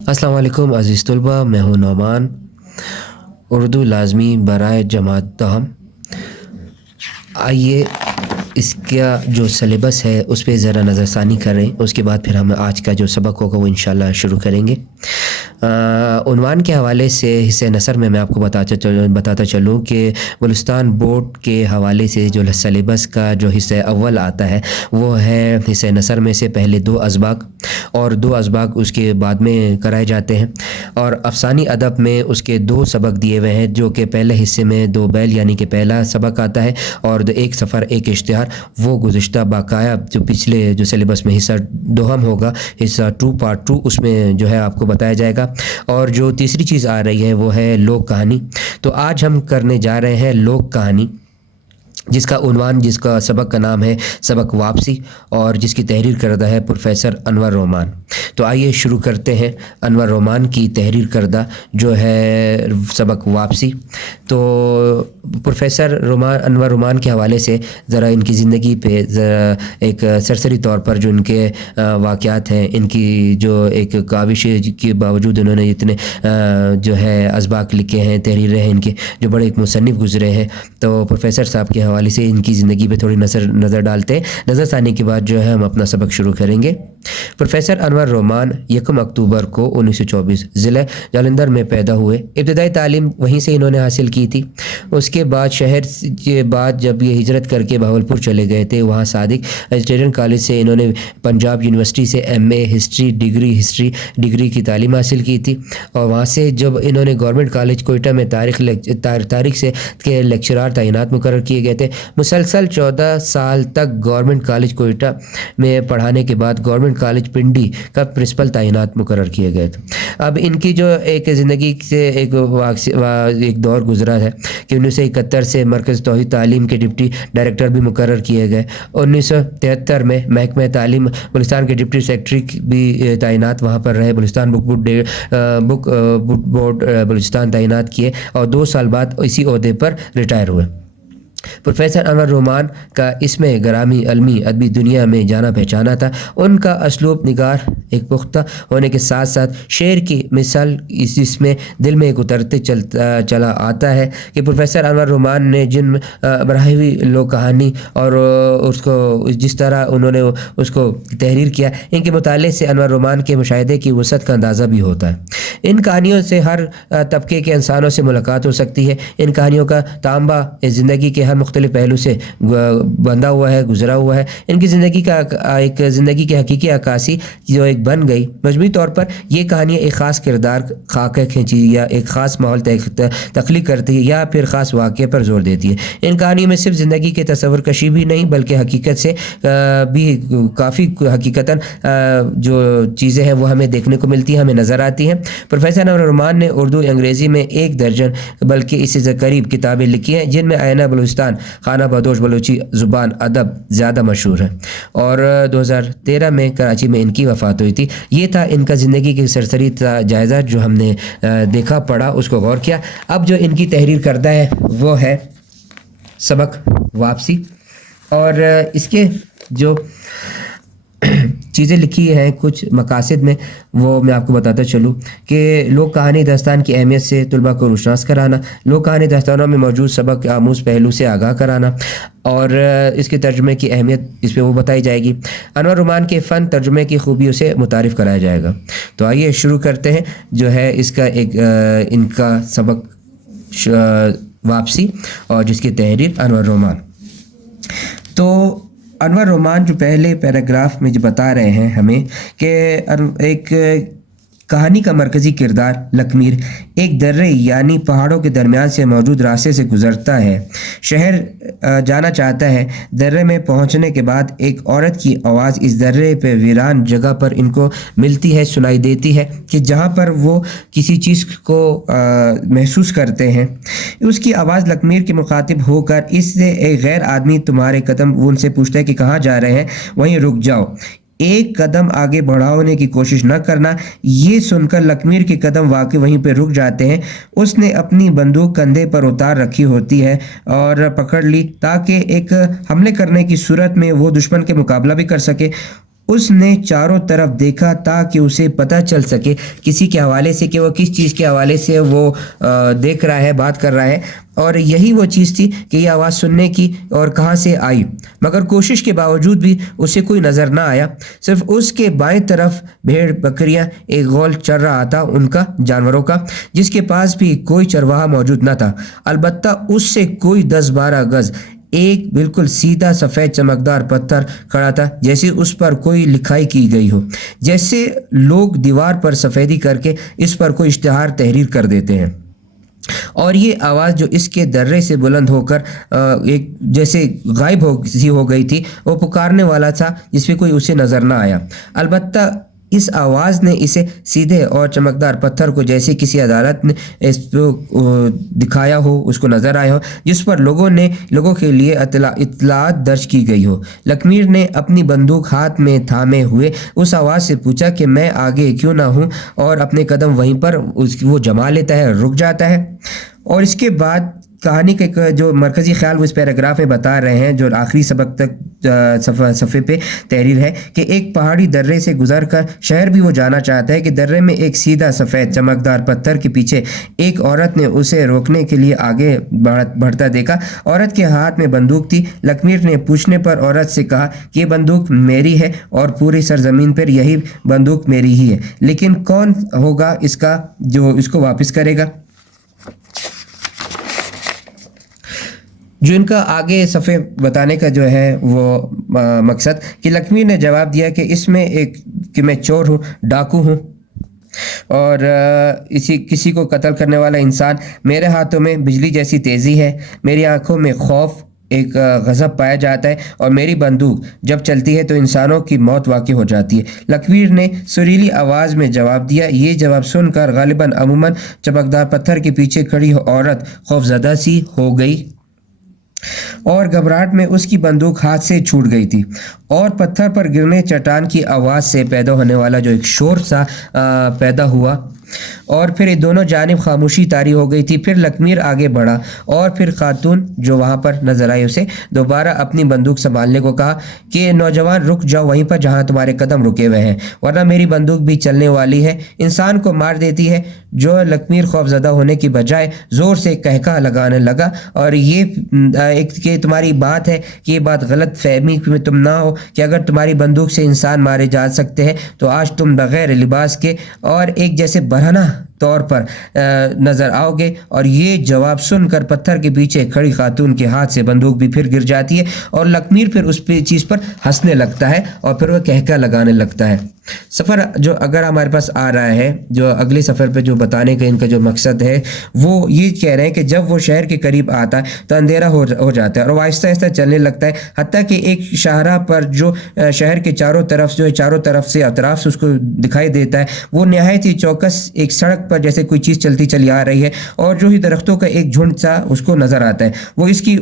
السلام علیکم عزیز طلبہ، میں ہوں نعمان، اردو لازمی برائے جماعت تاہم۔ آئیے اس کا جو سلیبس ہے اس پہ ذرا نظر ثانی کریں، اس کے بعد پھر ہم آج کا جو سبق ہوگا وہ انشاءاللہ شروع کریں گے۔ عنوان کے حوالے سے حصہ نثر میں آپ کو بتاتا چلوں کہ بلوچستان بورڈ کے حوالے سے جو سلیبس کا جو حصہ اول آتا ہے وہ ہے حصہ نثر میں سے پہلے 2 اسباق اور 2 اسباق اس کے بعد میں کرائے جاتے ہیں، اور افسانی ادب میں اس کے 2 سبق دیے ہوئے ہیں، جو کہ پہلے حصے میں 2 بیل یعنی کہ پہلا سبق آتا ہے، اور 1 سفر 1 اشتہار وہ گزشتہ باقاعدہ جو پچھلے جو سلیبس میں حصہ دوہم ہوگا، حصہ 2 پارٹ 2 اس میں جو ہے آپ کو بتایا جائے گا۔ اور جو تیسری چیز آ رہی ہے وہ ہے لوک کہانی۔ تو آج ہم کرنے جا رہے ہیں لوک کہانی، جس کا عنوان، جس کا سبق کا نام ہے سبق واپسی، اور جس کی تحریر کردہ ہے پروفیسر انور رومان۔ تو آئیے شروع کرتے ہیں انور رومان کی تحریر کردہ جو ہے سبق واپسی۔ تو پروفیسر انور رومان کے حوالے سے ذرا ان کی زندگی پہ ذرا ایک سرسری طور پر جو ان کے واقعات ہیں، ان کی جو ایک کاوش کے باوجود انہوں نے اتنے جو ہے اسباق لکھے ہیں، تحریریں ہیں ان کے، جو بڑے ایک مصنف گزرے ہیں۔ تو پروفیسر صاحب کے حوالے سے ان کی زندگی پہ تھوڑی نظر ڈالتے ہیں، نظر ثانی کے بعد جو ہے ہم اپنا سبق شروع کریں گے۔ پروفیسر انور رومان 1 اکتوبر کو 1924 ضلع جالندھر میں پیدا ہوئے۔ ابتدائی تعلیم وہیں سے انہوں نے حاصل کی تھی۔ اس کے بعد شہر کے بعد جب یہ ہجرت کر کے بہاولپور چلے گئے تھے، وہاں صادق ویجیٹیرین کالج سے انہوں نے پنجاب یونیورسٹی سے ایم اے ہسٹری ڈگری کی تعلیم حاصل کی تھی، اور وہاں سے جب انہوں نے گورنمنٹ کالج کوئٹہ میں تاریخ سے کے لیکچرار تعینات مقرر کیے گئے تھے۔ مسلسل 14 سال تک گورنمنٹ کالج کوئٹہ میں پڑھانے کے بعد گورنمنٹ کالج پنڈی کا پرنسپل تعینات مقرر کیے گئے تھے۔ اب ان کی جو ایک زندگی سے ایک دور گزرا ہے کہ 1971 سے مرکز توحید تعلیم کے ڈپٹی ڈائریکٹر بھی مقرر کیے گئے۔ 1973 میں محکمہ تعلیم بلوچستان کے ڈپٹی سیکرٹری بھی تعینات وہاں پر رہے، بلوچستان بک بورڈ بلوچستان تعینات کیے، اور 2 سال بعد اسی عہدے پر ریٹائر ہوئے۔ پروفیسر انور رومان کا اسم گرامی علمی ادبی دنیا میں جانا پہچانا تھا۔ ان کا اسلوب نگار ایک پختہ ہونے کے ساتھ ساتھ شعر کی مثال اس میں دل میں ایک اترتے چلا آتا ہے کہ پروفیسر انور رومان نے جن براہوی لوک کہانی اور اس کو جس طرح انہوں نے اس کو تحریر کیا، ان کے مطالعے سے انور رومان کے مشاہدے کی وسعت کا اندازہ بھی ہوتا ہے۔ ان کہانیوں سے ہر طبقے کے انسانوں سے ملاقات ہو سکتی ہے۔ ان کہانیوں کا تانبا زندگی کے ہر مختلف پہلو سے بندھا ہوا ہے، گزرا ہوا ہے۔ ان کی زندگی کی حقیقی عکاسی جو ایک بن گئی، مجموعی طور پر یہ کہانیاں ایک خاص کردار خاکہ کھینچی یا ایک خاص ماحول تخلیق کرتی ہے، یا پھر خاص واقعے پر زور دیتی ہے۔ ان کہانیوں میں صرف زندگی کے تصور کشی بھی نہیں، بلکہ حقیقت سے بھی کافی حقیقتاً جو چیزیں ہیں وہ ہمیں دیکھنے کو ملتی ہیں، ہمیں نظر آتی ہیں۔ پروفیسر انور رومان نے اردو انگریزی میں 1 درجن بلکہ اس سے قریب کتابیں لکھی ہیں، جن میں آئینہ بلوچستان، خانہ بدوش بلوچی زبان ادب زیادہ مشہور ہے، اور 2013 میں کراچی میں ان کی وفات ہوئی تھی۔ یہ تھا ان کا زندگی کی سرسری جائزہ جو ہم نے دیکھا، پڑھا، اس کو غور کیا۔ اب جو ان کی تحریر کردہ ہے وہ ہے سبق واپسی، اور اس کے جو چیزیں لکھی ہیں کچھ مقاصد میں، وہ میں آپ کو بتاتا چلوں کہ لوک کہانی داستان کی اہمیت سے طلباء کو روشناس کرانا، لوک کہانی داستانوں میں موجود سبق آموز پہلو سے آگاہ کرانا، اور اس کے ترجمے کی اہمیت اس پہ وہ بتائی جائے گی۔ انور رومان کے فن ترجمے کی خوبیوں سے متعارف کرایا جائے گا۔ تو آئیے شروع کرتے ہیں جو ہے اس کا ان کا سبق واپسی، اور جس کی تحریر انور رومان۔ تو انور رومان جو پہلے پیراگراف میں جو بتا رہے ہیں ہمیں کہ ایک کہانی کا مرکزی کردار لکمیر ایک درے یعنی پہاڑوں کے درمیان سے موجود راستے سے گزرتا ہے، شہر جانا چاہتا ہے۔ درے میں پہنچنے کے بعد ایک عورت کی آواز اس درے پہ ویران جگہ پر ان کو ملتی ہے، سنائی دیتی ہے، کہ جہاں پر وہ کسی چیز کو محسوس کرتے ہیں۔ اس کی آواز لکمیر کے مخاطب ہو کر اس سے ایک غیر آدمی تمہارے قدم، وہ ان سے پوچھتا ہے کہ کہاں جا رہے ہیں، وہیں رک جاؤ، ایک قدم آگے بڑھانے کی کوشش نہ کرنا۔ یہ سن کر لکمیر کے قدم واقعی وہیں پہ رک جاتے ہیں۔ اس نے اپنی بندوق کندھے پر اتار رکھی ہوتی ہے اور پکڑ لی تاکہ ایک حملے کرنے کی صورت میں وہ دشمن کے مقابلہ بھی کر سکے۔ اس نے چاروں طرف دیکھا تاکہ اسے پتہ چل سکے کسی کے حوالے سے کہ وہ کس چیز کے حوالے سے وہ دیکھ رہا ہے، بات کر رہا ہے، اور یہی وہ چیز تھی کہ یہ آواز سننے کی اور کہاں سے آئی، مگر کوشش کے باوجود بھی اسے کوئی نظر نہ آیا۔ صرف اس کے بائیں طرف بھیڑ بکریاں ایک غول چر رہا تھا، ان کا، جانوروں کا، جس کے پاس بھی کوئی چرواہا موجود نہ تھا، البتہ اس سے کوئی 10-12 گز ایک بالکل سیدھا سفید چمکدار پتھر کھڑا تھا، جیسے اس پر کوئی لکھائی کی گئی ہو، جیسے لوگ دیوار پر سفیدی کر کے اس پر کوئی اشتہار تحریر کر دیتے ہیں۔ اور یہ آواز جو اس کے درے سے بلند ہو کر ایک جیسے غائب ہو گئی تھی، وہ پکارنے والا تھا جس پہ کوئی اسے نظر نہ آیا، البتہ اس آواز نے اسے سیدھے اور چمکدار پتھر کو جیسے کسی عدالت نے اس کو دکھایا ہو، اس کو نظر آیا ہو، جس پر لوگوں کے لیے اطلاعات درج کی گئی ہو۔ لکھمیر نے اپنی بندوق ہاتھ میں تھامے ہوئے اس آواز سے پوچھا کہ میں آگے کیوں نہ ہوں، اور اپنے قدم وہیں پر وہ جما لیتا ہے، رک جاتا ہے۔ اور اس کے بعد کہانی کا جو مرکزی خیال وہ اس پیراگراف میں بتا رہے ہیں، جو آخری سبق تک صفحے پہ تحریر ہے، کہ ایک پہاڑی درے سے گزر کر شہر بھی وہ جانا چاہتا ہے کہ درے میں ایک سیدھا سفید چمکدار پتھر کے پیچھے ایک عورت نے اسے روکنے کے لیے آگے بڑھتا دیکھا۔ عورت کے ہاتھ میں بندوق تھی۔ لکھمیر نے پوچھنے پر عورت سے کہا کہ یہ بندوق میری ہے اور پوری سرزمین پر یہی بندوق میری ہی ہے، لیکن کون ہوگا اس کا جو اس کو واپس کرے گا؟ جو ان کا آگے صفحے بتانے کا جو ہے وہ مقصد کہ لکھمیر نے جواب دیا کہ اس میں کہ میں چور ہوں، ڈاکو ہوں، اور کسی کو قتل کرنے والا انسان۔ میرے ہاتھوں میں بجلی جیسی تیزی ہے، میری آنکھوں میں خوف، ایک غضب پایا جاتا ہے، اور میری بندوق جب چلتی ہے تو انسانوں کی موت واقع ہو جاتی ہے۔ لکھمیر نے سریلی آواز میں جواب دیا۔ یہ جواب سن کر عموماً چمکدار پتھر کے پیچھے کھڑی عورت خوفزدہ سی ہو گئی اور گھبراہٹ میں اس کی بندوق ہاتھ سے چھوٹ گئی تھی، اور پتھر پر گرنے چٹان کی آواز سے پیدا ہونے والا جو ایک شور سا پیدا ہوا، اور پھر دونوں جانب خاموشی طاری ہو گئی تھی۔ پھر لکھمیر آگے بڑھا اور پھر خاتون جو وہاں پر نظر آئی اسے دوبارہ اپنی بندوق سنبھالنے کو کہا کہ نوجوان رک جاؤ وہیں پر جہاں تمہارے قدم رکے ہوئے ہیں، ورنہ میری بندوق بھی چلنے والی ہے، انسان کو مار دیتی ہے۔ جو لکھمیر خوفزدہ ہونے کی بجائے زور سے کہکہ لگانے لگا، اور یہ ایک کہ تمہاری بات ہے کہ یہ بات غلط فہمی میں تم نہ ہو کہ اگر تمہاری بندوق سے انسان مارے جا سکتے ہیں تو آج تم بغیر لباس کے اور ایک جیسے برہنہ طور پر نظر آؤ گے۔ اور یہ جواب سن کر پتھر کے پیچھے کھڑی خاتون کے ہاتھ سے بندوق بھی پھر گر جاتی ہے، اور لکھمیر پھر اس چیز پر ہنسنے لگتا ہے اور پھر وہ کہکہ لگانے لگتا ہے۔ سفر جو اگر ہمارے پاس آ رہا ہے، جو اگلے سفر پہ جو بتانے کا ان کا جو مقصد ہے وہ یہ کہہ رہے ہیں کہ جب وہ شہر کے قریب آتا ہے تو اندھیرا ہو جاتا ہے اور وہ آہستہ آہستہ چلنے لگتا ہے، حتیٰ کہ ایک شاہراہ پر جو شہر کے چاروں طرف سے اطراف سے اس کو دکھائی دیتا ہے، وہ نہایت ہی چوکس ایک سڑک پر جیسے کوئی چیز چلتی چلی آ رہی ہے، اور جو ہی درختوں کا ایک جھنڈ سا اس کو نظر آتا ہے۔ وہ اس کی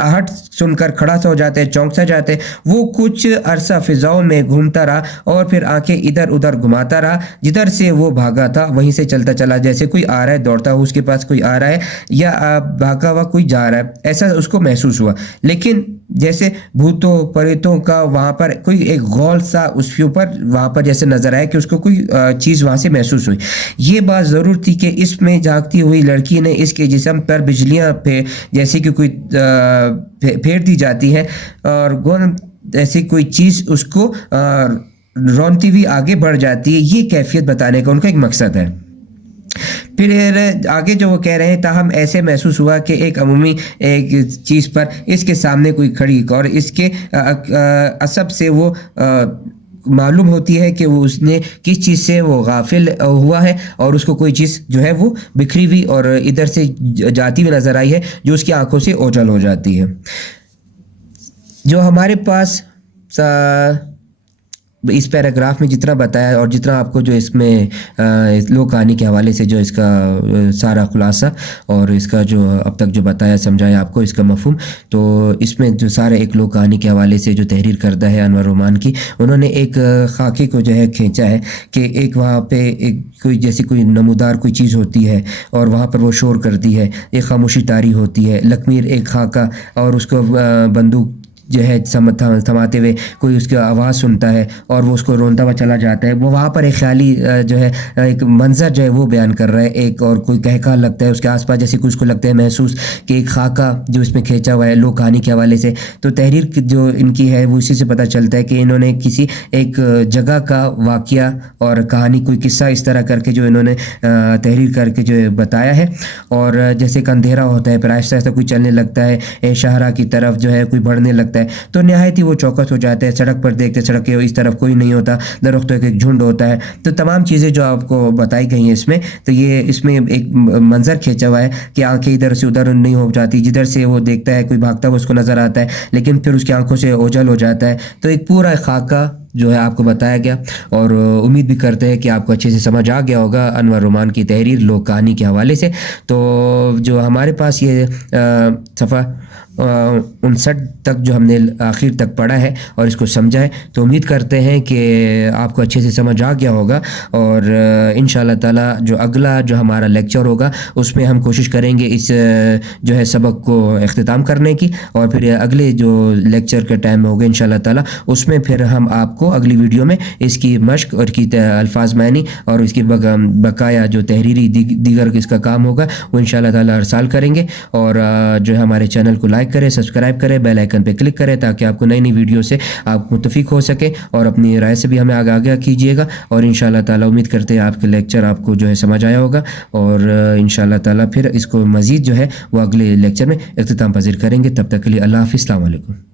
آہٹ سن کر کھڑا سا ہو جاتا ہے، چونک سا جاتا ہے۔ وہ کچھ عرصہ فضاؤں میں گھومتا رہا اور پھر آنکھیں ادھر ادھر گھماتا رہا، جدھر سے وہ بھاگا تھا وہیں سے چلتا چلا، جیسے کوئی آ رہا ہے دوڑتا ہوا اس کے پاس کوئی آ رہا ہے، یا بھاگا ہوا کوئی جا رہا ہے، ایسا اس کو محسوس ہوا۔ لیکن جیسے بھوتوں پریتوں کا وہاں پر کوئی ایک غول سا اس کے اوپر وہاں پر جیسے نظر آیا کہ اس کو کوئی چیز وہاں سے محسوس ہوئی۔ یہ بات ضرور تھی کہ اس میں جھانکتی ہوئی لڑکی نے اس کے جسم پر بجلیاں جیسے کہ کوئی پھیر دی جاتی ہے، اور ایسی کوئی چیز اس کو رونتی ہوئی آگے بڑھ جاتی ہے۔ یہ کیفیت بتانے کا ان کا ایک مقصد ہے۔ پھر آگے جو وہ کہہ رہے ہیں، تاہم ایسے محسوس ہوا کہ ایک عمومی ایک چیز پر اس کے سامنے کوئی کھڑی، اور اس کے عصب سے وہ معلوم ہوتی ہے کہ وہ اس نے کس چیز سے وہ غافل ہوا ہے، اور اس کو کوئی چیز جو ہے وہ بکھری ہوئی اور ادھر سے جاتی ہوئی نظر آئی ہے، جو اس کی آنکھوں سے اوجھل ہو جاتی ہے۔ جو ہمارے پاس اس پیراگراف میں جتنا بتایا اور جتنا آپ کو جو اس میں لوک کہانی کے حوالے سے جو اس کا سارا خلاصہ اور اس کا جو اب تک جو بتایا سمجھایا آپ کو اس کا مفہوم، تو اس میں جو سارے ایک لوک کہانی کے حوالے سے جو تحریر کردہ ہے انور رومان کی، انہوں نے ایک خاکے کو جو ہے کھینچا ہے کہ ایک وہاں پہ ایک کوئی جیسی کوئی نمودار کوئی چیز ہوتی ہے اور وہاں پر وہ شور کرتی ہے، ایک خاموشی طاری ہوتی ہے۔ لکھمیر ایک خاکہ اور اس کو بندوق جو ہے تھماتے ہوئے کوئی اس کی آواز سنتا ہے اور وہ اس کو رونتا ہوا چلا جاتا ہے، وہ وہاں پر ایک خیالی جو ہے ایک منظر جو ہے وہ بیان کر رہا ہے ایک، اور کوئی کہکہ لگتا ہے اس کے آس پاس، جیسے کچھ کو لگتا ہے محسوس کہ ایک خاکہ جو اس میں کھینچا ہوا ہے لوک کہانی کے حوالے سے۔ تو تحریر جو ان کی ہے وہ اسی سے پتہ چلتا ہے کہ انہوں نے کسی ایک جگہ کا واقعہ اور کہانی، کوئی قصہ اس طرح کر کے جو انہوں نے تحریر کر کے جو بتایا ہے۔ اور جیسے کہ اندھیرا ہوتا ہے، پھر آہستہ آہستہ کوئی چلنے لگتا ہے شاہراہ کی طرف، جو ہے کوئی بڑھنے لگتا ہے، تو نہایت ہی وہ چوکس ہو جاتا ہے، سڑک پر دیکھتے سڑک کے اس طرف کوئی نہیں ہوتا، درختوں کا ایک جھنڈ ہوتا ہے۔ تو تمام چیزیں جو آپ کو بتائی گئی ہیں اس میں، تو یہ اس میں ایک منظر کھینچا ہوا ہے کہ آنکھیں ادھر سے ادھر نہیں ہو جاتی، جدھر سے وہ دیکھتا ہے کوئی بھاگتا ہوا اس کو نظر آتا ہے، لیکن پھر اس کی آنکھوں سے اوجھل ہو جاتا ہے۔ تو ایک پورا خاکہ جو ہے آپ کو بتایا گیا، اور امید بھی کرتے ہیں کہ آپ کو اچھے سے سمجھ آ گیا ہوگا انور رومان کی تحریر لوک کہانی کے حوالے سے۔ تو جو ہمارے پاس یہ صفحہ 59 تک جو ہم نے آخر تک پڑھا ہے اور اس کو سمجھا ہے، تو امید کرتے ہیں کہ آپ کو اچھے سے سمجھ آ گیا ہوگا، اور انشاءاللہ تعالی جو اگلا جو ہمارا لیکچر ہوگا اس میں ہم کوشش کریں گے اس جو ہے سبق کو اختتام کرنے کی، اور پھر اگلے جو لیکچر کا ٹائم ہوگا انشاءاللہ تعالی اس میں پھر ہم آپ کو اگلی ویڈیو میں اس کی مشق اور کی الفاظ معنی اور اس کی بقایا جو تحریری دیگر اس کا کام ہوگا وہ انشاءاللہ تعالی ارسال کریں گے۔ اور جو ہے ہمارے چینل کو لائک کریں، سبسکرائب کریں، بیل آئیکن پہ کلک کریں تاکہ آپ کو نئی نئی ویڈیو سے آپ متفق ہو سکیں، اور اپنی رائے سے بھی ہمیں آگاہ کیجیے گا۔ اور انشاءاللہ تعالی امید کرتے ہیں آپ کے لیکچر آپ کو جو ہے سمجھ آیا ہوگا، اور انشاءاللہ تعالی پھر اس کو مزید جو ہے وہ اگلے لیکچر میں اختتام پذیر کریں گے۔ تب تک کے لیے اللہ حافظ، السلام علیکم۔